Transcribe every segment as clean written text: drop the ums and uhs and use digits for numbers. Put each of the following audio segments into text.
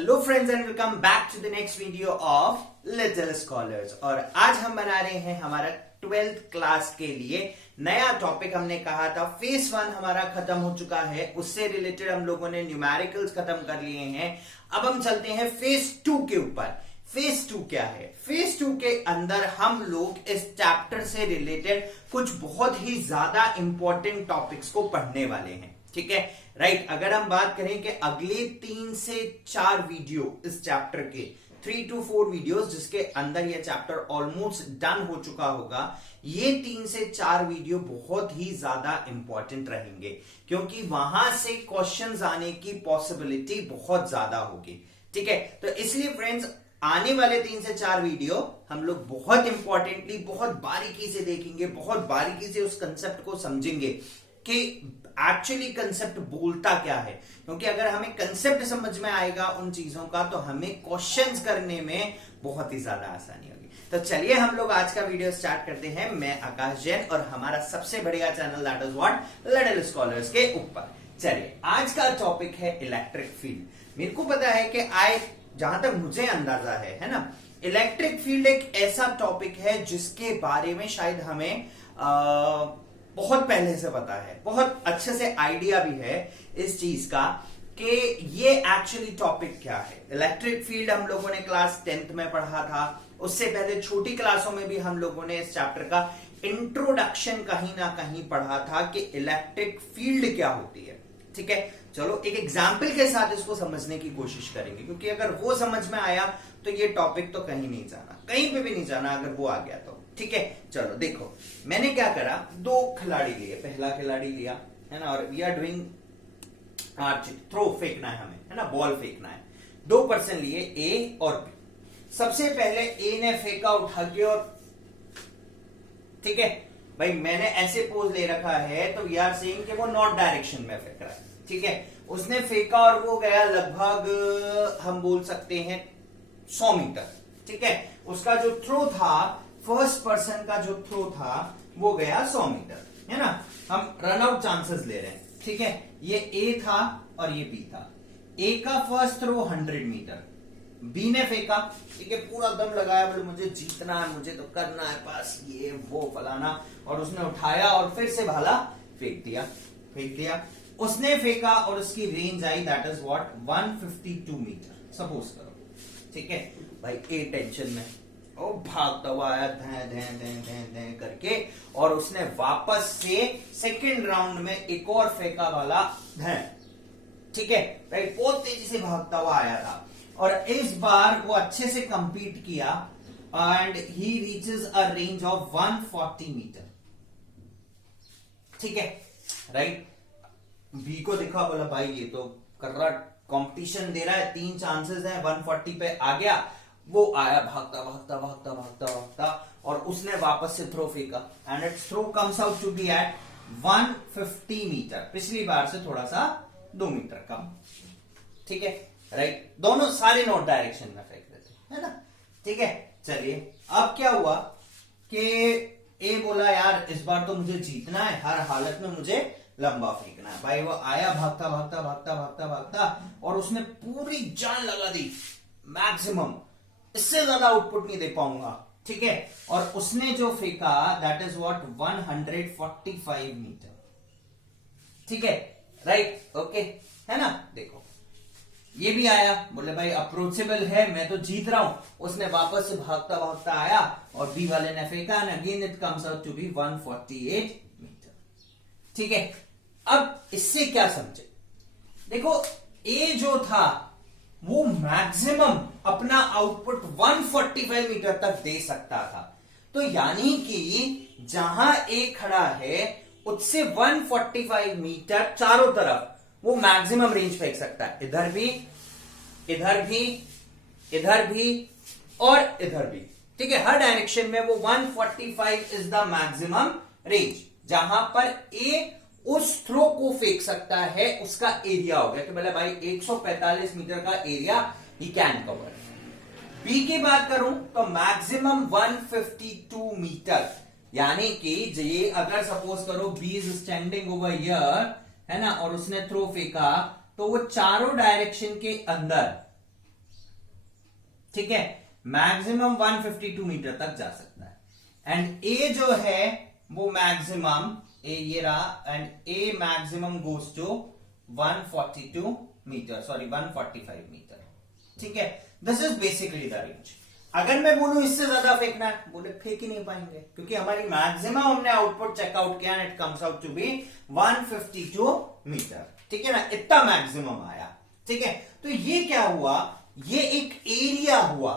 Hello friends and welcome back to the next video of little scholars. और आज हम बना रहे हैं हमारा 12th क्लास के लिए नया टॉपिक। हमने कहा था फेज 1 हमारा खत्म हो चुका है, उससे रिलेटेड हम लोगों ने न्यूमेरिकल्स खत्म कर लिए हैं। अब हम चलते हैं फेज 2 के ऊपर। फेज 2 क्या है? फेज 2 के अंदर हम लोग इस चैप्टर से रिलेटेड कुछ बहुत ही ज्यादा इंपॉर्टेंट टॉपिक्स को पढ़ने वाले हैं। ठीक है, राइट। अगर हम बात करें कि अगले 3 से 4 वीडियो इस चैप्टर के 3 to 4 वीडियोस जिसके अंदर यह चैप्टर ऑलमोस्ट डन हो चुका होगा, ये 3 से 4 वीडियो बहुत ही ज्यादा इंपॉर्टेंट रहेंगे क्योंकि वहां से क्वेश्चंस आने की पॉसिबिलिटी बहुत ज्यादा होगी। ठीक है, तो इसलिए फ्रेंड्स आने वाले 3 से 4 वीडियो हम लोग बहुत इंपॉर्टेंटली बहुत बारीकी से देखेंगे, बहुत बारीकी से उस कंसेप्ट को समझेंगे कि एक्चुअली कंसेप्ट बोलता क्या है। क्योंकि अगर हमें कंसेप्ट समझ में आएगा उन चीजों का तो हमें क्वेश्चंस करने में बहुत ही ज्यादा आसानी होगी। तो चलिए हम लोग आज का वीडियो स्टार्ट करते हैं। मैं आकाश जैन और हमारा सबसे बढ़िया channel that is what little scholars के ऊपर। चलिए आज का टॉपिक है इलेक्ट्रिक फील्ड। मेरे को पता है कि जहां तक मुझे अंदाजा है ना, इलेक्ट्रिक फील्ड एक ऐसा टॉपिक है जिसके बारे में शायद हमें बहुत पहले से पता है, बहुत अच्छे से आइडिया भी है इस चीज का कि ये एक्चुअली टॉपिक क्या है। इलेक्ट्रिक फील्ड हम लोगों ने क्लास 10th में पढ़ा था, उससे पहले छोटी क्लासों में भी हम लोगों ने इस चैप्टर का इंट्रोडक्शन कहीं ना कहीं पढ़ा था कि इलेक्ट्रिक फील्ड क्या होती है। ठीक है, चलो एक एग्जाम्पल के साथ इसको समझने की कोशिश करेंगे क्योंकि अगर वो समझ में आया तो ये टॉपिक तो कहीं नहीं जाना, कहीं पे भी नहीं जाना अगर वो आ गया तो। ठीक है, चलो देखो मैंने क्या करा, 2 खिलाड़ी लिए। पहला खिलाड़ी लिया है ना, और वी आर डूइंग थ्रो, फेंकना है हमें, है ना, बॉल फेंकना है। 2 पर्सन लिए ए और बी। सबसे पहले ए ने फेंका उठा के, और ठीक है भाई मैंने ऐसे पोज ले रखा है तो वी आर सेइंग कि वो नॉर्थ डायरेक्शन में फेंक रहा है। ठीक है, उसने फेंका और वो गया लगभग हम बोल सकते हैं 100 मीटर। ठीक है, उसका जो थ्रो था, फर्स्ट पर्सन का जो थ्रो था वो गया 100 मीटर, है ना। हम रन आउट चांसेस ले रहे हैं। ठीक है, ये ए था और ये बी था। ए का फर्स्ट थ्रो 100 मीटर, बी ने फेंका, ठीक है, पूरा दम लगाया, बोले मुझे जीतना है, मुझे तो करना है पास, ये वो फलाना, और उसने उठाया और फिर से भाला फेंक दिया। उसने फेंका और उसकी रेंज आई that is what 152 metre suppose करो। ठीक है भाई, ए टेंशन में ओ भागता हुआ आया धैं करके, और उसने वापस से सेकंड राउंड में एक और फेंका वाला धैं। ठीक है राइट, बहुत तेजी से भागता हुआ आया था और इस बार वो अच्छे से कंपीट किया and he reaches a range of 140 metre. ठीक है राइट, बी को दिखा, बोला भाई ये तो कर रहा, कंपटीशन दे रहा है, 3 चांसेस हैं, 140 पे आ गया। वो आया भागता और उसने वापस से थ्रो फेंका and its throw comes out to be at 150 metre, पिछली बार से थोड़ा सा 2 मीटर कम। ठीक है राइट, दोनों सारे नॉर्थ डायरेक्शन में फेंक देते है ना। ठीक है, चलिए अब क्या हुआ कि ए बोला यार इस बार तो मुझे जीतना है, हर हालत में मुझे लंबा फेंकना है। भाई वो आया भागता और उसने पूरी जान लगा दी, मैक्सिमम, इससे ज्यादा आउटपुट नहीं दे पाऊंगा। ठीक है, और उसने जो फेंका दैट इज व्हाट 145 मीटर। ठीक है राइट, ओके है ना। देखो ये भी आया, बोले भाई अप्रोचेबल है, मैं तो जीत रहा हूं। उसने वापस से भागता आया और बी वाले ने फेंका and again it comes out to be 148 metre. ठीक है, अब इससे क्या समझे, देखो ए जो था वो मैक्सिमम अपना आउटपुट 145 मीटर तक दे सकता था। तो यानी कि जहां ए खड़ा है उससे 145 मीटर चारों तरफ वो मैक्सिमम रेंज फेंक सकता है। इधर भी और इधर भी। ठीक है, हर डायरेक्शन में वो 145 इज द मैक्सिमम रेंज जहां पर ए उस थ्रो को फेंक सकता है, उसका एरिया हो गया कि बोले भाई 145 मीटर का एरिया ही कैन कवर। बी की बात करूं तो मैक्सिमम 152 मीटर, यानी कि ये अगर सपोज करो B is standing over here, है ना, और उसने थ्रो फेंका तो वो चारों डायरेक्शन के अंदर ठीक है, मैक्सिमम 152 मीटर तक जा सकता है। एंड ए जो है वो मैक्सिमम ये रहा, and A maximum goes to 142 metre, sorry 145 metre. ठीक है, this is basically the range. अगर मैं बोलूं इससे ज्यादा फेंकना है, बोले फेंक ही नहीं पाएंगे, क्योंकि हमारी मैक्सिमम हमने आउटपुट चेकआउट किया and it comes out to be 152 metre. ठीक है ना, इतना मैक्सिमम आया। ठीक है, तो ये क्या हुआ, ये एक एरिया हुआ।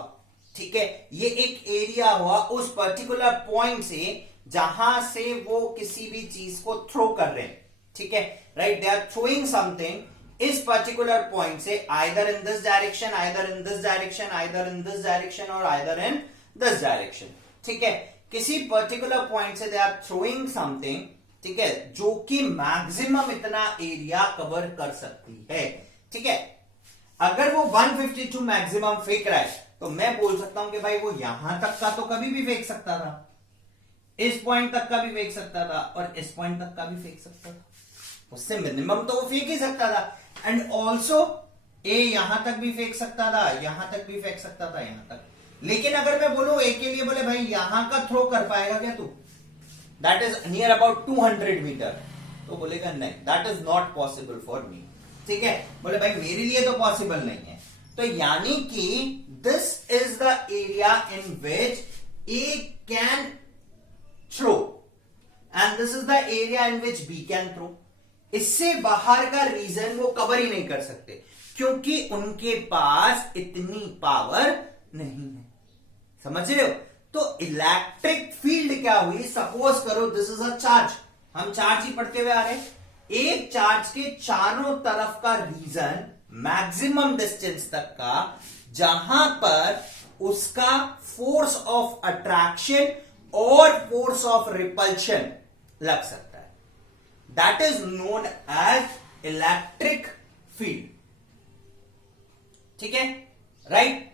ठीक है, ये एक एरिया हुआ उस पर्टिकुलर पॉइंट से जहां से वो किसी भी चीज को थ्रो कर रहे हैं। ठीक है, right, they are throwing something इस पर्टिकुलर पॉइंट से, either in this direction, either in this direction, either in this direction और आइदर इन दिस डायरेक्शन। ठीक है, किसी पर्टिकुलर पॉइंट से दे आर थ्रोइंग समथिंग, ठीक है, जो कि मैक्सिमम इतना एरिया कवर कर सकती है। ठीक है, अगर वो 152 मैक्सिमम फेंक रहा है तो मैं बोल सकता हूं कि भाई वो यहां तक का तो कभी भी फेंक सकता था, इस पॉइंट तक का भी फेंक सकता था और इस पॉइंट तक का भी फेंक सकता था, उससे मिनिमम तो वो फेंक ही सकता था। एंड ऑल्सो ए यहां तक भी फेंक सकता था, यहां तक भी फेंक सकता था, यहां तक। लेकिन अगर मैं बोलूं ए के लिए, बोले भाई यहां का थ्रो कर पाएगा क्या तू, that is near about 200 metre, तो बोलेगा नहीं, that is not possible for me. ठीक है, बोले भाई मेरे लिए तो पॉसिबल नहीं है। तो यानी कि this is the area in which A can throw and this is the area in which B can throw. इससे बाहर का रीजन वो कवर ही नहीं कर सकते, क्योंकि उनके पास इतनी पावर नहीं है। समझ रहे हो? तो इलेक्ट्रिक फील्ड क्या हुई, सपोज करो दिस इज अ चार्ज, हम चार्ज ही पढ़ते हुए आ रहे हैं। एक चार्ज के चारों तरफ का रीजन मैक्सिमम डिस्टेंस तक का, जहां पर उसका फोर्स ऑफ अट्रैक्शन और फोर्स ऑफ रिपल्शन लग सकता है, that is known as electric field. ठीक है, right.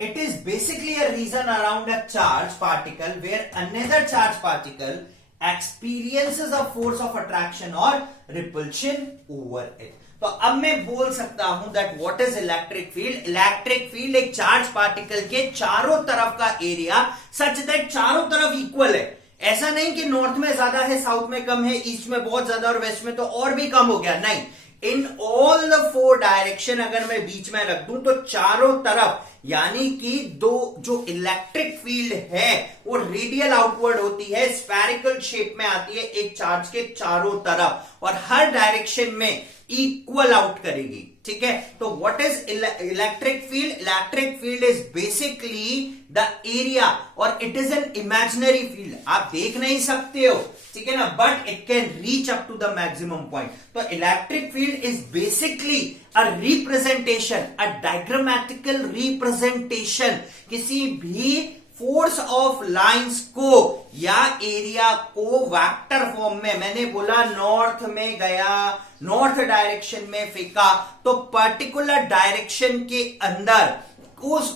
It is basically a region around a charged particle where another charged particle experiences a force of attraction or repulsion over it. तो अब मैं बोल सकता हूं that what is electric field? Electric field एक charge particle के चारों तरफ का एरिया such that चारों तरफ इक्वल है। ऐसा नहीं कि नॉर्थ में ज्यादा है, साउथ में कम है, ईस्ट में बहुत ज्यादा और वेस्ट में तो और भी कम हो गया, नहीं। इन ऑल द 4 डायरेक्शन अगर मैं बीच में रख दूं तो चारों तरफ, यानी कि दो जो इलेक्ट्रिक फील्ड है वो रेडियल आउटवर्ड होती है, स्फेरिकल शेप में आती है एक चार्ज के चारों तरफ और हर डायरेक्शन में इक्वल आउट करेगी। ठीक है, तो what is electric field? Electric field is basically the area, और it is an imaginary field, आप देख नहीं सकते हो, ठीक है ना, but it can reach up to the maximum point. तो electric field is basically a representation, a diagrammatical representation किसी भी फोर्स ऑफ लाइंस को या एरिया को वेक्टर फॉर्म में। मैंने बोला नॉर्थ में गया, नॉर्थ डायरेक्शन में फेंका, तो पर्टिकुलर डायरेक्शन के अंदर उस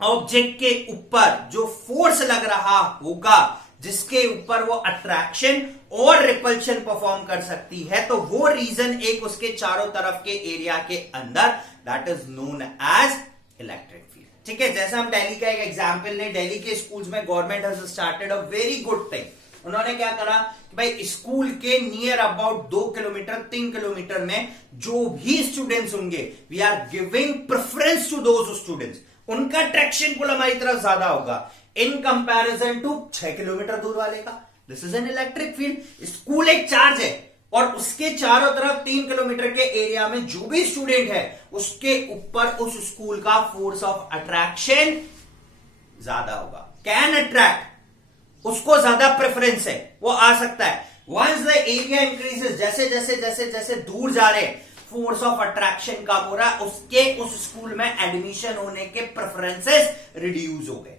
ऑब्जेक्ट के ऊपर जो फोर्स लग रहा होगा, जिसके ऊपर वो अट्रैक्शन और रिपल्शन परफॉर्म कर सकती है, तो वो रीजन एक उसके चारों तरफ के एरिया के अंदर, that is known as electric field. ठीक है, जैसा हम दिल्ली का एक एग्जांपल लें, दिल्ली के स्कूल्स में government has started a very good thing. उन्होंने क्या करा कि भाई स्कूल के नियर अबाउट 2 किलोमीटर 3 किलोमीटर में जो भी स्टूडेंट्स होंगे, we are giving preference to those students, उनका अट्रैक्शन पुल हमारी तरफ ज्यादा होगा इन कंपैरिजन टू 6 किलोमीटर दूर वाले का। This is an electric field. School एक चार्ज है और उसके चारों तरफ 3 किलोमीटर के एरिया में जो भी स्टूडेंट है उसके ऊपर उस स्कूल का फोर्स ऑफ अट्रैक्शन ज्यादा होगा, कैन अट्रैक्ट, उसको ज्यादा प्रेफरेंस है, वो आ सकता है। वंस द एरिया इंक्रीजेस, जैसे जैसे जैसे जैसे दूर जा रहे फोर्स ऑफ अट्रैक्शन कम हो रहा, उसके उस स्कूल में एडमिशन होने के प्रेफरेंसेस रिड्यूस हो गए।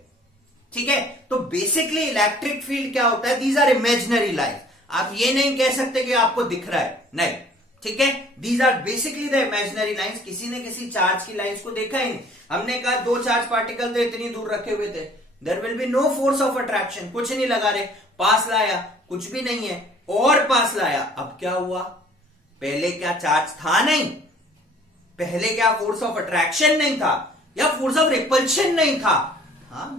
ठीक है, तो बेसिकली इलेक्ट्रिक फील्ड क्या होता है, दीज आर इमेजिनरी लाइंस। आप ये नहीं कह सकते कि आपको दिख रहा है, नहीं, ठीक है, these are basically the imaginary lines. किसी ने किसी चार्ज की लाइंस को देखा ही नहीं। हमने कहा 2 चार्ज पार्टिकल थे, इतनी दूर रखे हुए थे, there will be no force of attraction, कुछ नहीं लगा रहे, पास लाया कुछ भी नहीं है, और पास लाया, अब क्या हुआ, पहले क्या चार्ज था नहीं, पहले क्या फोर्स ऑफ अट्रैक्शन नहीं था, या फोर्स ऑफ रिपल्शन नहीं था, हाँ,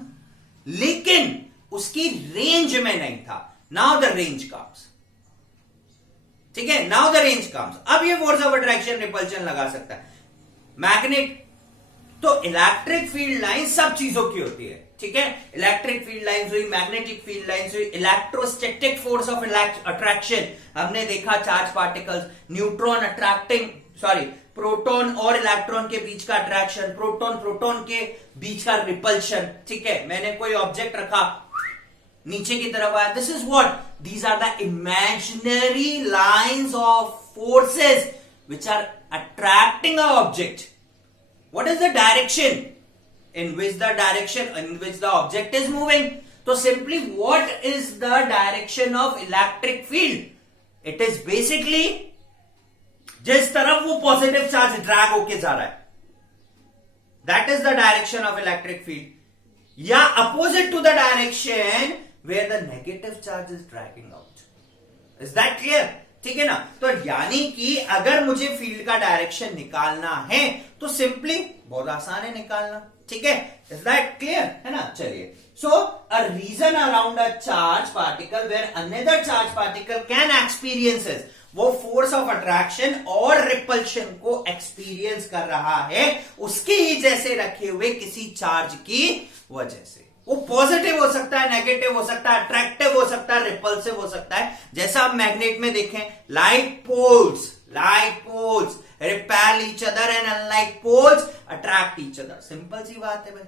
लेकिन उसकी रेंज में नहीं था। नाउ द रेंज कम्स, ठीक है, नाउ द रेंज कम्स। अब ये फोर्स ऑफ अट्रैक्शन रिपल्शन लगा सकता है। मैग्नेट तो इलेक्ट्रिक फील्ड लाइन सब चीजों की होती है, ठीक है, इलेक्ट्रिक फील्ड लाइंस हुई, मैग्नेटिक फील्ड लाइंस हुई, इलेक्ट्रोस्टैटिक फोर्स ऑफ अट्रैक्शन हमने देखा, charge particles, neutron attracting, sorry, proton और इलेक्ट्रॉन के बीच का अट्रैक्शन, प्रोटॉन प्रोटॉन के बीच का रिपल्शन, ठीक है, मैंने कोई ऑब्जेक्ट रखा, नीचे की तरफ आया, this is what, these are the imaginary lines of forces which are attracting a object. What is the direction in which the object is moving? So simply, what is the direction of electric field? It is basically जिस तरफ वो positive charge drag होके जा रहा है, that is the direction of electric field. या opposite to the direction where the negative charge is dragging out. Is that clear? ठीक है ना. तो यानी कि अगर मुझे फील्ड का डायरेक्शन निकालना है तो सिंपली बहुत आसान है निकालना, ठीक है. इज दैट क्लियर, है ना. चलिए, so a region around a charge particle where another charge particle can experiences, वो फोर्स ऑफ अट्रैक्शन और रिपल्शन को एक्सपीरियंस कर रहा है उसके ही जैसे रखे हुए किसी चार्ज की वजह से. वो पॉजिटिव हो सकता है, नेगेटिव हो सकता है, अट्रैक्टिव हो सकता है, रिपल्सिव हो सकता है. जैसा आप मैग्नेट में देखें, like poles repel each other and unlike poles attract each other. Simple सी बात है भाई.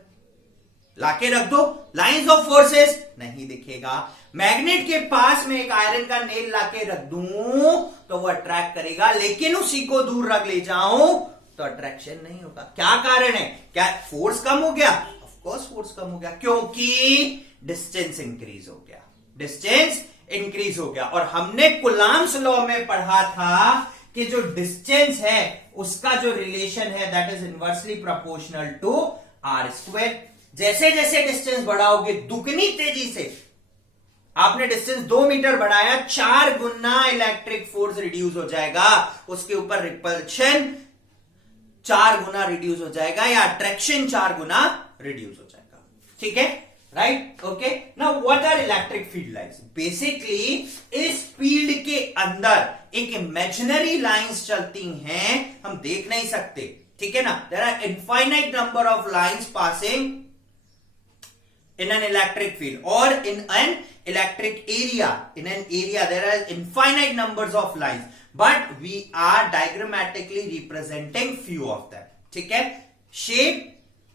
लाके रख दो, लाइंस ऑफ फोर्सेस नहीं दिखेगा. मैग्नेट के पास में एक आयरन का नेल लाके रख दूं तो वो अट्रैक्ट करेगा, लेकिन उसी को दूर रख ले जाऊं तो अट्रैक्शन नहीं होगा. क्या कारण है? क्या फोर्स कम हो गया? फोर्स कम हो गया क्योंकि डिस्टेंस इंक्रीज हो गया. डिस्टेंस इंक्रीज हो गया. और हमने कुलाम्स लॉ में पढ़ा था कि जो डिस्टेंस है उसका जो रिलेशन है that is inversely proportional to r square. जैसे जैसे डिस्टेंस बढ़ाओगे दुगनी तेजी से, आपने डिस्टेंस 2 मीटर बढ़ाया, 4 गुना इलेक्ट्रिक फोर्स रिड्यूस हो जाएगा, उसके ऊपर रिपल्शन 4 गुना रिड्यूस हो जाएगा या अट्रैक्शन 4 गुना रिड्यूस हो जाएगा. ठीक है, right. Okay, now what are electric field lines? Basically इस फील्ड के अंदर एक इमेजिनरी लाइंस चलती हैं, हम देख नहीं सकते. ठीक है ना. There are infinite number of lines passing in an electric field or in an electric area. In an area there are infinite numbers of lines, but we are diagrammatically representing few of them. ठीक है, shape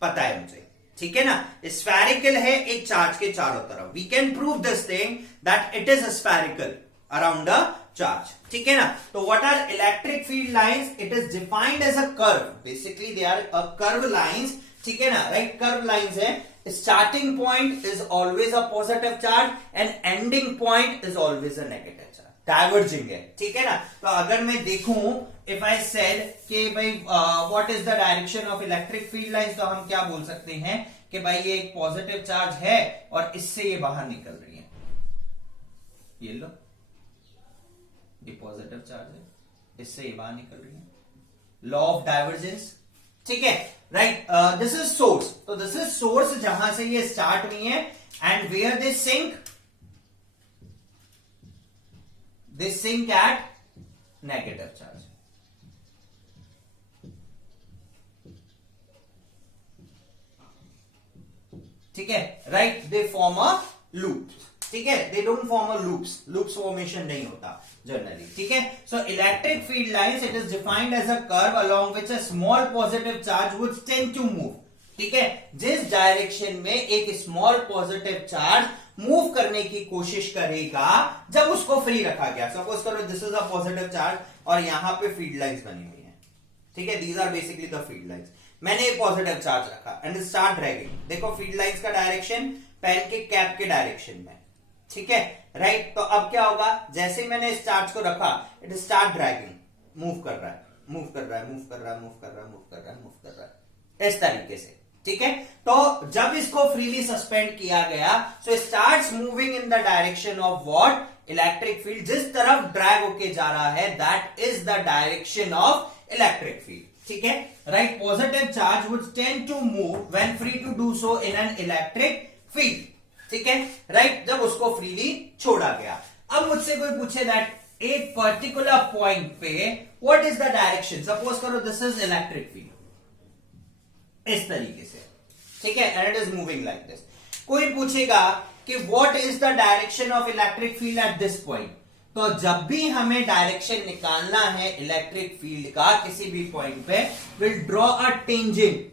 पता है मुझे, ठीक है ना. Spherical है एक चार्ज के चारों तरफ. We can prove this thing that it is spherical around a charge. ठीक है ना. तो what are electric field lines? It is defined as a curve. Basically they are a curved lines. ठीक है ना, राइट. कर्व लाइंस है. Starting point is always a positive charge and ending point is always a negative charge. Diverging है. ठीक है ना. तो अगर मैं देखूं, इफ आई सेड कि भाई what is the direction of electric field lines, तो हम क्या बोल सकते हैं कि भाई ये एक पॉजिटिव चार्ज है और इससे ये बाहर निकल रही है. ये लो, ये पॉजिटिव चार्ज है, इससे ये बाहर निकल रही है. Law of divergence. ठीक है, राइट. This is source. तो दिस इज सोर्स जहां से ये स्टार्ट हुई है and where they sink at negative charge. ठीक है, right. They form a loop. ठीक है, they don't form a loops formation नहीं होता जनरली. ठीक है. So electric field lines, it is defined as a curve along which a small positive charge would tend to move. ठीक है, जिस direction में एक स्मॉल पॉजिटिव चार्ज मूव करने की कोशिश करेगा जब उसको फ्री रखा गया. सपोज करो this is a positive charge और यहां पे फील्ड लाइंस बनी हुई है. ठीक है, these are basically the field lines. मैंने पॉजिटिव चार्ज रखा एंड स्टार्ट ड्रैगिंग. देखो फील्ड लाइंस का डायरेक्शन पेन के कैप के डायरेक्शन में. ठीक है, राइट. तो अब क्या होगा, जैसे मैंने इस चार्ज को रखा, इट स्टार्ट ड्रैगिंग, मूव कर रहा है, इस तरीके से. ठीक है, तो जब इसको फ्रीली सस्पेंड किया गया, so starts moving in the direction of what, electric field. जिस तरफ ड्रैग होके जा रहा है that is the direction of electric field. ठीक है, right. Positive charge would tend to move when free to do so in an electric field. ठीक है, राइट, जब उसको फ्रीली छोड़ा गया. अब मुझसे कोई पूछे दैट एक पर्टिकुलर पॉइंट पे what is the direction. Suppose करो दिस इज इलेक्ट्रिक फील्ड, इस तरीके से, ठीक है, and it is moving like this. कोई पूछेगा कि what is the direction of electric field at this point. तो जब भी हमें डायरेक्शन निकालना है इलेक्ट्रिक फील्ड का किसी भी पॉइंट पे, will draw a tangent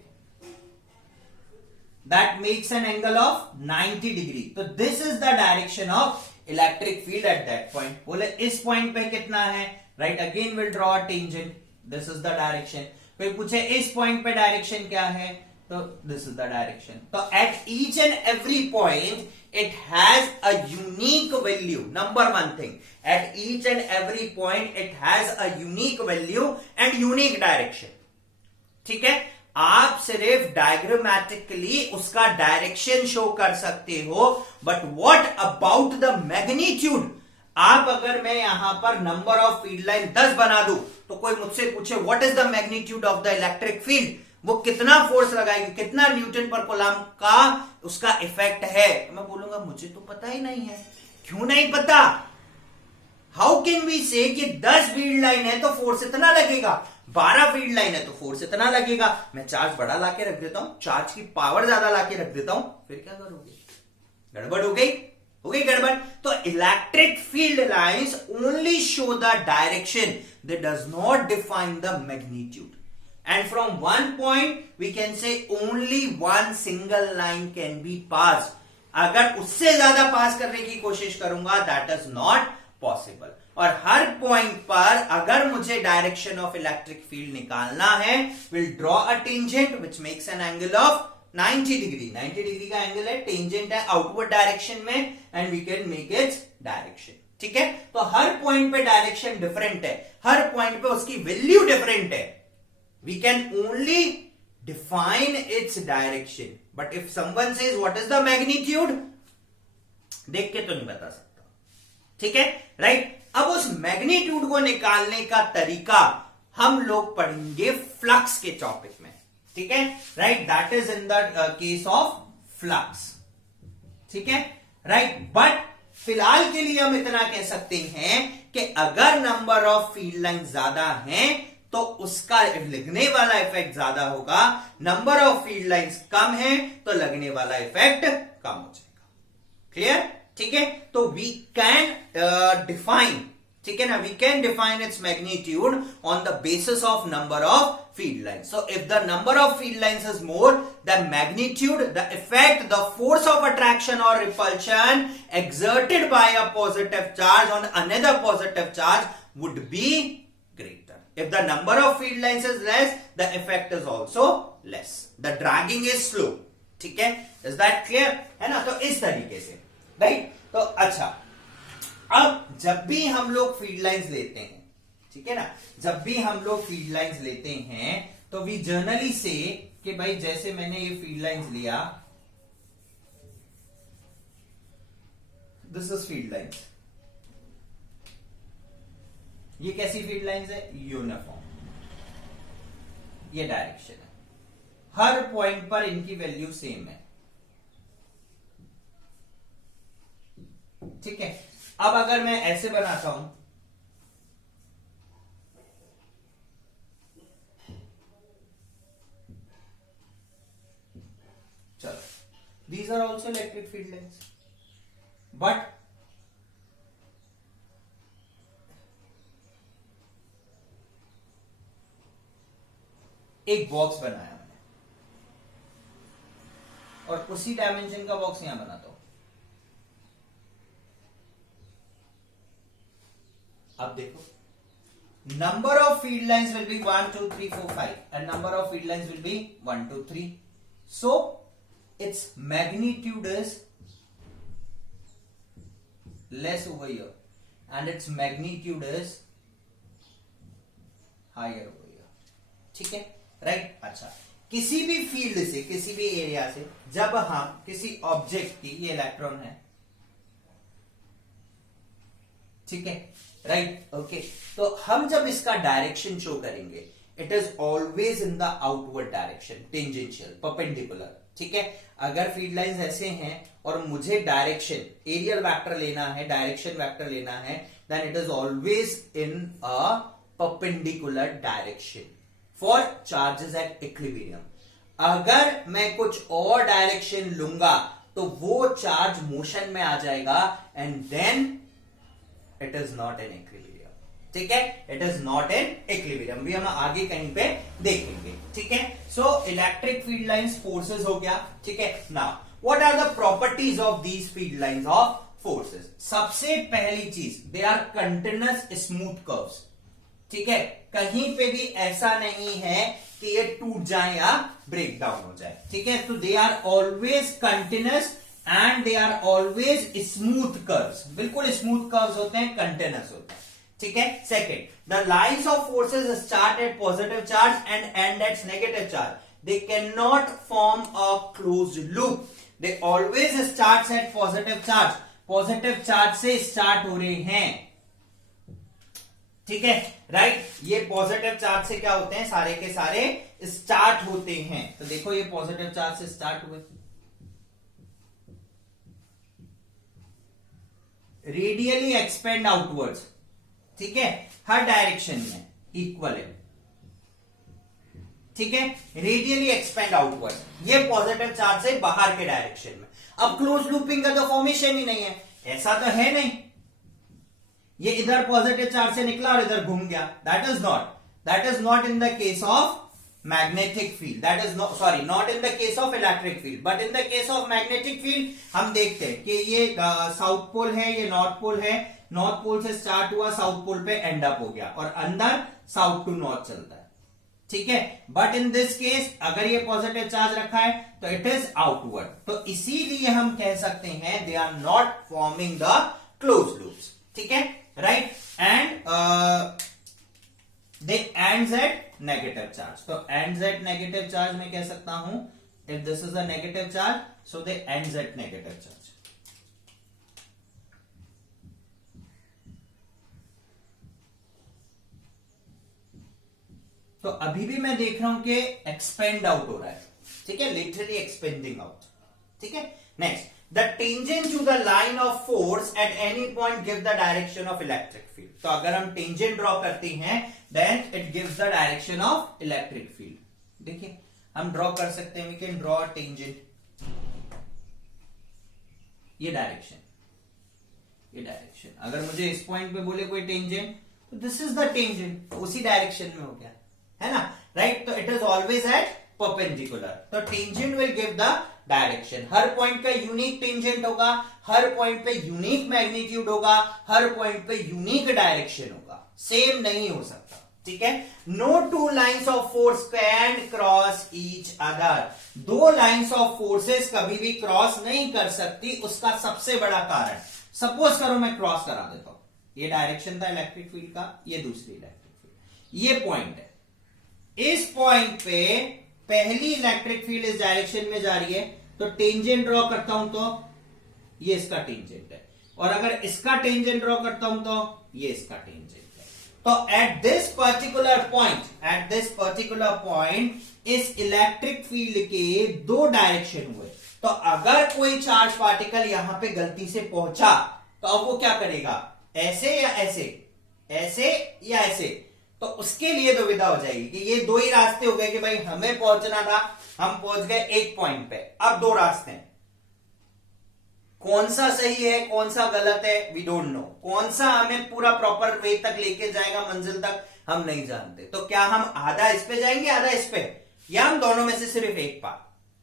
that makes an angle of 90 degree. तो this is the direction of electric field at that point. बोले इस पॉइंट पे कितना है, right, again we'll draw a tangent. This is the direction. कोई पूछे इस point पे डायरेक्शन क्या है, तो this is the direction. तो at each and every point it has a unique value. Number one thing, at each and every point it has a unique value and unique direction. ठीक है, आप सिर्फ diagrammatically उसका direction show कर सकते हो, but what about the magnitude. आप अगर मैं यहां पर नंबर ऑफ फील्ड लाइन 10 बना दूं, तो कोई मुझसे पूछे what is the magnitude of the electric field, वो कितना फोर्स लगाएगी, कितना न्यूटन पर कूलम का उसका इफेक्ट है, मैं बोलूंगा मुझे तो पता ही नहीं है. क्यों नहीं पता? हाउ कैन वी से कि 10 फील्ड लाइन है तो फोर्स इतना लगेगा, 12 फील्ड लाइन है तो फोर्स इतना लगेगा. मैं चार्ज बड़ा लाके रख देता हूं, चार्ज की पावर ज्यादा लाके रख देता हूं, फिर क्या करोगे? गड़बड़ हो गई गड़बड़. तो electric field lines only show the direction, they does not define the magnitude. And from one point we can say only one single line can be pass. अगर उससे ज्यादा पास करने की कोशिश करूंगा, दैट इज नॉट पॉसिबल. और हर point पर अगर मुझे डायरेक्शन ऑफ इलेक्ट्रिक फील्ड निकालना है, will draw a tangent which makes an angle of 90 degree. 90 degree का एंगल है, टेंजेंट है आउटवर्ड डायरेक्शन में, and we can make its direction. ठीक है, तो हर पॉइंट पे डायरेक्शन डिफरेंट है, हर पॉइंट पे उसकी वैल्यू डिफरेंट है. We can only define its direction, but if someone says what is the magnitude, देख के तो नहीं बता सकता. ठीक है, राइट. अब उस मैग्नीट्यूड को निकालने का तरीका हम लोग पढ़ेंगे फ्लक्स के टॉपिक में. ठीक है, right, that is in the case of flux. ठीक है, राइट. बट फिलहाल के लिए हम इतना कह सकते हैं कि अगर नंबर ऑफ फील्ड लाइन ज्यादा हैं तो उसका लगने वाला इफेक्ट ज्यादा होगा. नंबर ऑफ फील्ड लाइंस कम है तो लगने वाला इफेक्ट कम हो जाएगा. क्लियर? ठीक है, तो वी कैन डिफाइन, ठीक है ना, we can define its magnitude on the basis of number of field lines. So if the number of field lines is more, the magnitude, the effect, the force of attraction और repulsion exerted by a positive charge on another positive charge would be greater. If the number of field lines is less, the effect is also less. The dragging is slow. ठीक है, is that clear? है ना, तो इस तरीके से, right. तो अच्छा, अब जब भी हम लोग फील्ड लाइंस लेते हैं, ठीक है ना, जब भी हम लोग फील्ड लाइंस लेते हैं तो वी जनरली से कि भाई जैसे मैंने ये फील्ड लाइंस लिया, दिस इज फील्ड लाइंस. ये कैसी फील्ड लाइंस है? यूनिफॉर्म. ये डायरेक्शन है, हर पॉइंट पर इनकी वैल्यू सेम है. ठीक है, अब अगर मैं ऐसे बनाता हूं, चलो, these are also electric field lines, but एक बॉक्स बनाया मैंने और उसी डायमेंशन का बॉक्स यहां बनाता हूं. अब देखो, number of field lines will be 1 2 3 4 5 and number of field lines will be 1 2 3. So its magnitude is less over here and its magnitude is higher over here. ठीक है, राइट. अच्छा, किसी भी फील्ड से, किसी भी एरिया से जब हम किसी ऑब्जेक्ट की, ये इलेक्ट्रॉन है, ठीक है, राइट, ओके, तो हम जब इसका डायरेक्शन शो करेंगे, it is always in the outward direction, tangential, perpendicular. ठीक है, अगर फील्ड लाइंस ऐसे हैं और मुझे डायरेक्शन, एरियल वेक्टर लेना है, डायरेक्शन वेक्टर लेना है, then it is always in a perpendicular direction for charges at equilibrium. अगर मैं कुछ और डायरेक्शन लूंगा तो वो चार्ज मोशन में आ जाएगा and then it is not an equilibrium. ठीक है, it is not an equilibrium, भी हम आगे कहीं पे देखेंगे। ठीक है, so electric field lines forces हो गया। ठीक है, now what are the properties of these field lines of forces? सबसे पहली चीज, they are continuous smooth curves. ठीक है, कहीं पे भी ऐसा नहीं है कि ये टूट जाए या ब्रेक डाउन हो जाए। ठीक है, तो they are always continuous and they are always smooth curves. बिल्कुल स्मूथ कर्व्स होते हैं, कंटिन्यूअस होते हैं। ठीक है, second, the lines of forces start at positive charge and end at negative charge. They can not form a close loop, they always start at positive charge. Positive charge से start हो रहे हैं। ठीक है, राइट, ये positive charge से क्या होते हैं, सारे के सारे स्टार्ट होते हैं। तो देखो ये पॉजिटिव चार्ज से स्टार्ट हुए, रेडियली एक्सपेंड आउटवर्ड्स। ठीक है, हर डायरेक्शन में इक्वल है। ठीक है, रेडियली एक्सपेंड आउटवर्ड, ये पॉजिटिव चार्ज से बाहर के डायरेक्शन में। अब क्लोज लूपिंग का तो फॉर्मेशन ही नहीं है, ऐसा तो है नहीं, ये इधर पॉजिटिव चार्ज से निकला और इधर घूम गया। That is not in the case of magnetic field, that is not in the case of electric field, but in the case of magnetic field हम देखते हैं कि ये साउथ पोल है, ये नॉर्थ पोल है, नॉर्थ पोल से start हुआ, साउथ पोल पे एंड अप हो गया और अंदर साउथ टू नॉर्थ चलता है। ठीक है, बट इन दिस केस अगर ये पॉजिटिव चार्ज रखा है तो इट इज आउटवर्ड, तो इसीलिए हम कह सकते हैं they are not forming the close loops. ठीक है, right, and they ends at negative charge. तो एंड्स एट नेगेटिव चार्ज में कह सकता हूं, if this is a negative charge, so they ends at negative charge. तो अभी भी मैं देख रहा हूं कि एक्सपेंड आउट हो रहा है। ठीक है, लिटरली एक्सपेंडिंग आउट। ठीक है, next, the tangent to the line of force at any point give the direction of electric field. तो अगर हम टेंजेंट ड्रॉ करते हैं then it gives the direction of electric field. देखिए हम ड्रॉ कर सकते हैं, वी कैन ड्रॉ टेंजेंट, ये डायरेक्शन, ये डायरेक्शन। अगर मुझे इस पॉइंट पे बोले कोई टेंजेंट, तो दिस इज द टेंजेंट, उसी डायरेक्शन में हो गया, है ना, राइट। तो it is always at perpendicular, तो tangent will give the direction. हर पॉइंट पे यूनिक टेंजेंट होगा, हर पॉइंट पे यूनिक मैग्नीट्यूड होगा, हर पॉइंट पे यूनिक डायरेक्शन होगा, सेम नहीं हो सकता। ठीक है, no two lines of force can cross each other. दो लाइन्स ऑफ फोर्सेस कभी भी क्रॉस नहीं कर सकती। उसका सबसे बड़ा कारण, सपोज करो मैं क्रॉस करा देता हूं, ये डायरेक्शन था इलेक्ट्रिक फील्ड का, ये दूसरी इलेक्ट्रिक फील्ड, ये पॉइंट है, इस पॉइंट पे पहली इलेक्ट्रिक फील्ड इस डायरेक्शन में जा रही है, तो टेंजेंट ड्रॉ करता हूं तो ये इसका टेंजेंट है, और अगर इसका टेंजेंट ड्रॉ करता हूं तो ये इसका टेंजेंट है। तो एट दिस पर्टिकुलर पॉइंट इस इलेक्ट्रिक फील्ड के दो डायरेक्शन हुए। तो अगर कोई चार्ज पार्टिकल यहां पे गलती से पहुंचा तो अब वो क्या करेगा, ऐसे या ऐसे, ऐसे या ऐसे, तो उसके लिए दुविधा हो जाएगी कि ये दो ही रास्ते हो गए कि भाई हमें पहुंचना था, हम पहुंच गए एक पॉइंट पे, अब दो रास्ते हैं, कौन सा सही है कौन सा गलत है वी डोंट नो, कौन सा हमें पूरा प्रॉपर वे तक लेके जाएगा, मंजिल तक, हम नहीं जानते। तो क्या हम आधा इस पे जाएंगे आधा इस पे, या हम दोनों में से सिर्फ एक पाथ,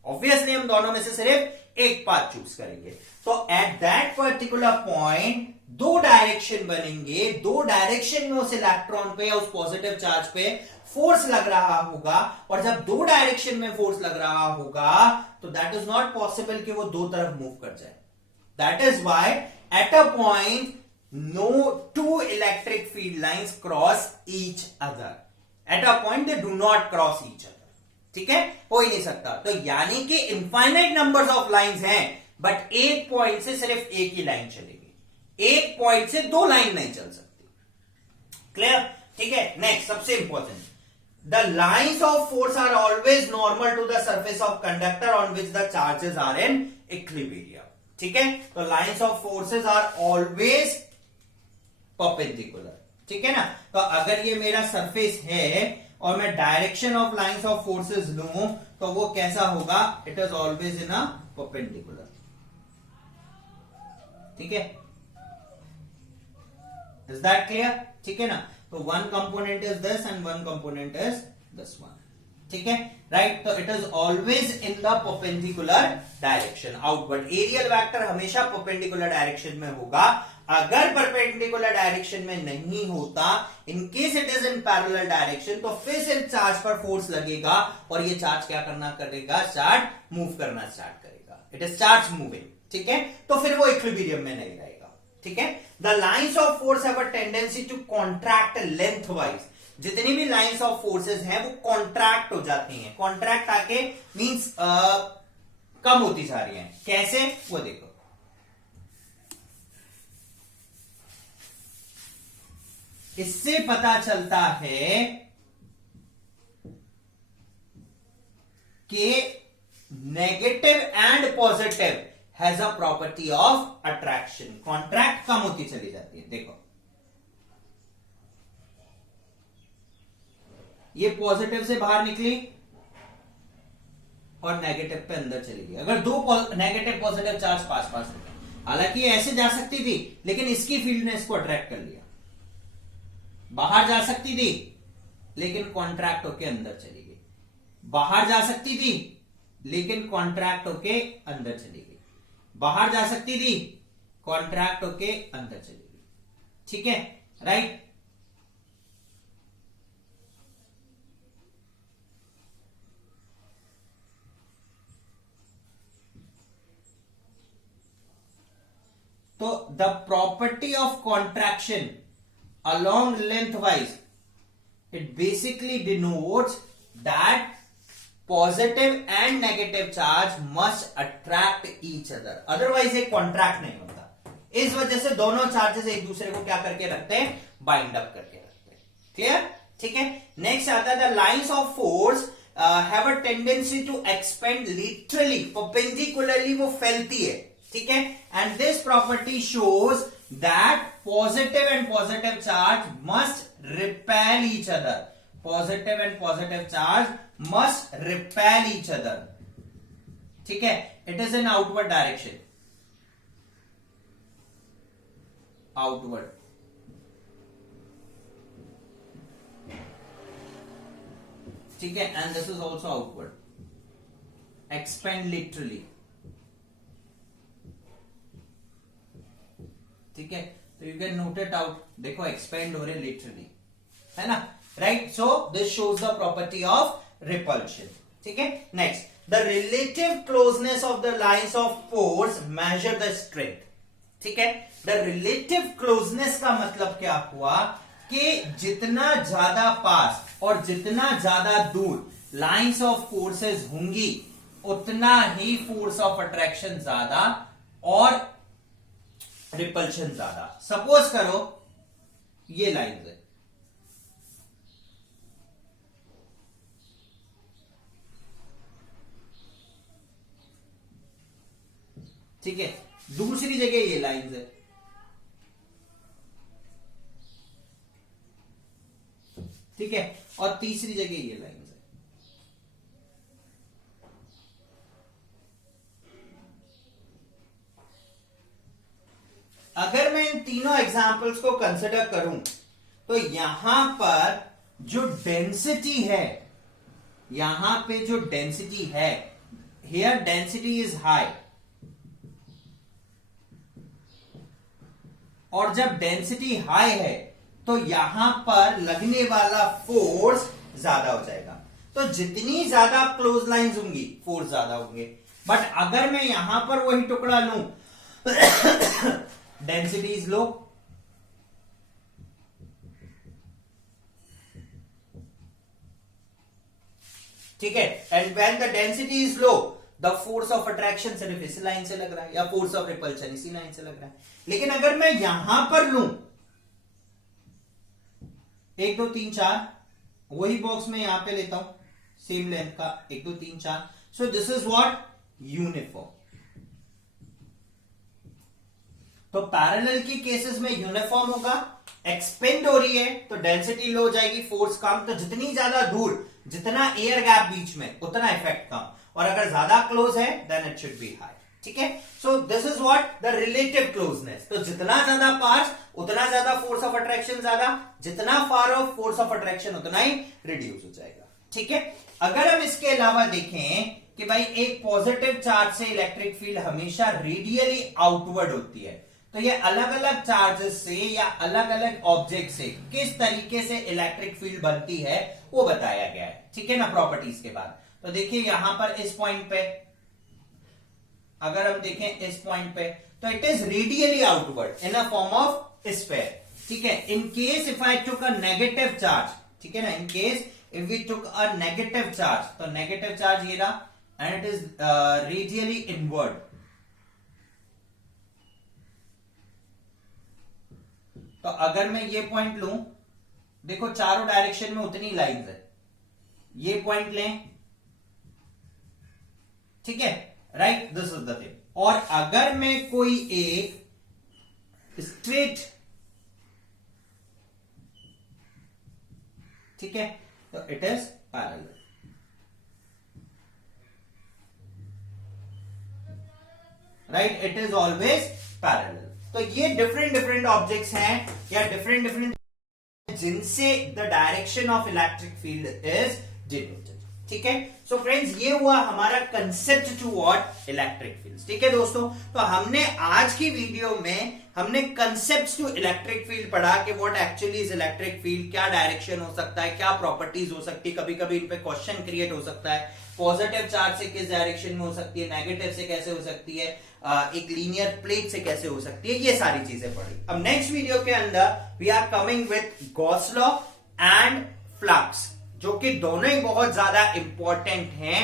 ऑब्वियसली हम दोनों में से सिर्फ एक पाथ चूज करेंगे। तो एट दैट पर्टिकुलर पॉइंट दो डायरेक्शन बनेंगे, दो डायरेक्शन में उस इलेक्ट्रॉन पे या उस पॉजिटिव चार्ज पे फोर्स लग रहा होगा, और जब दो डायरेक्शन में फोर्स लग रहा होगा तो दैट इज नॉट पॉसिबल कि वो दो तरफ मूव कर जाए। That is why at a point no two electric field lines cross each other, at a point they do not cross each other. ठीक है, हो ही नहीं सकता। तो यानी कि इनफाइनाइट नंबर्स ऑफ लाइंस हैं, बट एक पॉइंट से सिर्फ एक ही लाइन चलेगी, एक पॉइंट से दो लाइन नहीं चल सकती। क्लियर? ठीक है, नेक्स्ट सबसे important, the lines of force are always normal to the surface of conductor on which the charges are in equilibrium. ठीक है, तो lines of forces are always perpendicular. ठीक है ना, तो अगर ये मेरा सरफेस है और मैं direction of lines of forces लूं तो वो कैसा होगा, it is always in a perpendicular. ठीक है, इज दैट क्लियर? ठीक है ना, तो one component is this and one component is this one. ठीक है, राइट, तो it is always in the perpendicular direction outward. Areal vector हमेशा परपेंडिकुलर डायरेक्शन में होगा. अगर परपेंडिकुलर डायरेक्शन में नहीं होता, in case it is in parallel direction, तो फिर से चार्ज पर फोर्स लगेगा और ये चार्ज क्या करना करेगा, चार्ज मूव करना स्टार्ट करेगा. It is charge moving. ठीक है, तो फिर वो इक्विलिब्रियम में नहीं रहेगा. ठीक है, the lines of force have a tendency to contract lengthwise. जितनी भी लाइंस ऑफ फोर्सेस हैं वो कॉन्ट्रैक्ट हो जाती हैं. कॉन्ट्रैक्ट आके मींस कम होती जा रही हैं. कैसे, वो देखो. इससे पता चलता है कि negative and positive has a property of attraction. Contract कम होती चली जाती है. देखो, ये पॉजिटिव से बाहर निकली और नेगेटिव पे अंदर चली गई. अगर दो नेगेटिव पॉजिटिव चार्ज पास पास होते, हालांकि ये ऐसे जा सकती थी लेकिन इसकी फील्ड ने इसको अट्रैक्ट कर लिया. बाहर जा सकती थी लेकिन कॉन्ट्रैक्ट होके अंदर चली गई. बाहर जा सकती थी लेकिन कॉन्ट्रैक्ट होके अंदर चली गई. बाहर जा सकती थी, कॉन्ट्रैक्ट होके अंदर चली गई. ठीक है, राइट. तो the property of contraction along lengthwise, it basically denotes that positive and negative charge must attract each other, otherwise एक contract नहीं होता. इस वजह से दोनों चार्जेस एक दूसरे को क्या करके रखते हैं, बाइंड अप करके रखते हैं. क्लियर? ठीक है, नेक्स्ट आता है the lines of force have a tendency to expand literally, perpendicularly वो फैलती है. ठीक है, and this property shows that positive and positive charge must repel each other. Positive and positive charge must repel each other. ठीक है, it is in outward direction. Outward. ठीक है, and this is also outward. Expand literally. ठीक है, तो you can note it out. देखो, expand हो रहे लिटरली, है ना, right. So this shows the property of repulsion. ठीक है, next, the relative closeness of the lines of force measure the strength. ठीक है, द रिलेटिव क्लोजनेस का मतलब क्या हुआ कि जितना ज्यादा पास और जितना ज्यादा दूर लाइंस ऑफ फोर्सेस होंगी उतना ही फोर्स ऑफ अट्रैक्शन ज्यादा और रिपल्शन ज्यादा. सपोज करो ये लाइन है, ठीक है, दूसरी जगह ये लाइन है. ठीक है, और तीसरी जगह ये लाइन है. अगर मैं इन तीनों एग्जाम्पल्स को कंसिडर करूं तो यहां पर जो डेंसिटी है, यहां पे जो डेंसिटी है, हियर डेंसिटी इज हाई, और जब डेंसिटी हाई है तो यहां पर लगने वाला फोर्स ज्यादा हो जाएगा. तो जितनी ज्यादा क्लोज लाइंस होंगी फोर्स ज्यादा होंगे. बट अगर मैं यहां पर वही टुकड़ा लूं डेंसिटी इज लो, ठीक है, and when the density is low the force of attraction सिर्फ इस लाइन से लग रहा है या फोर्स ऑफ रिपल्शन इसी लाइन से लग रहा है. लेकिन अगर मैं यहां पर लूं 1 2 3 4 वही बॉक्स में यहां पे लेता हूं, सेम लेंथ का 1 2 3 4। सो दिस इज व्हाट यूनिफॉर्म। तो पैरेलल की केसेस में यूनिफॉर्म होगा, एक्सपेंड हो रही है तो डेंसिटी लो हो जाएगी, फोर्स कम, तो जितनी ज्यादा दूर, जितना एयर गैप बीच में, उतना इफेक्ट कम, और अगर ज्यादा क्लोज है then it should be high. ठीक है, so this is what the relative closeness. तो जितना ज्यादा पास उतना ज्यादा फोर्स ऑफ अट्रैक्शन ज्यादा, जितना फार ऑफ फोर्स ऑफ अट्रैक्शन उतना ही रिड्यूस हो जाएगा। ठीक है, अगर हम इसके अलावा देखें कि भाई एक पॉजिटिव चार्ज से इलेक्ट्रिक फील्ड हमेशा रेडियली आउटवर्ड होती है, तो ये अलग अलग चार्जेस से या अलग अलग ऑब्जेक्ट से किस तरीके से इलेक्ट्रिक फील्ड बनती है वो बताया गया है। ठीक है ना, प्रॉपर्टीज के बाद। तो देखिए यहां पर इस पॉइंट पे अगर हम देखें, इस पॉइंट पे, तो it is radially outward in a form of sphere. ठीक है, in case if I took a negative charge, ठीक है ना, in case if we took a negative charge, तो नेगेटिव चार्ज ये रहा and it is radially inward. तो अगर मैं ये पॉइंट लूं, देखो चारों डायरेक्शन में उतनी लाइंस है, ये पॉइंट लें, ठीक है, right, this is the thing. और अगर मैं कोई एक स्ट्रेट, ठीक है, तो it is parallel. Right, it is always parallel. तो ये डिफरेंट डिफरेंट ऑब्जेक्ट्स हैं या डिफरेंट डिफरेंट जिनसे the direction of electric field is denoted. ठीक है, सो फ्रेंड्स ये हुआ हमारा concept to what electric fields. ठीक है दोस्तों, तो हमने आज की वीडियो में हमने कंसेप्ट्स टू इलेक्ट्रिक फील्ड पढ़ा कि what actually is electric field, क्या डायरेक्शन हो सकता है, क्या प्रॉपर्टीज हो सकती है, कभी कभी इन पे क्वेश्चन क्रिएट हो सकता है, पॉजिटिव चार्ज से किस डायरेक्शन में हो सकती है, नेगेटिव से कैसे हो सकती है, एक लीनियर प्लेट से कैसे हो सकती है, ये सारी चीजें पढ़ी। अब नेक्स्ट वीडियो के अंदर we are coming with Gauss law and flux, जो कि दोनों ही बहुत ज्यादा इंपॉर्टेंट हैं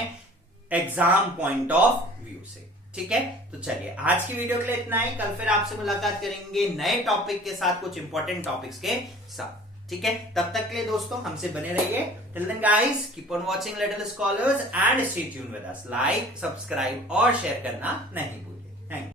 एग्जाम पॉइंट ऑफ व्यू से। ठीक है, तो चलिए आज की वीडियो के लिए इतना ही, कल फिर आपसे मुलाकात करेंगे नए टॉपिक के साथ, कुछ इंपॉर्टेंट टॉपिक्स के साथ। ठीक है, तब तक के लिए दोस्तों हमसे बने रहिए। Till then guys keep on watching Little Scholars and stay tuned with us. Like, subscribe और शेयर करना नहीं भूलिए। Thank you.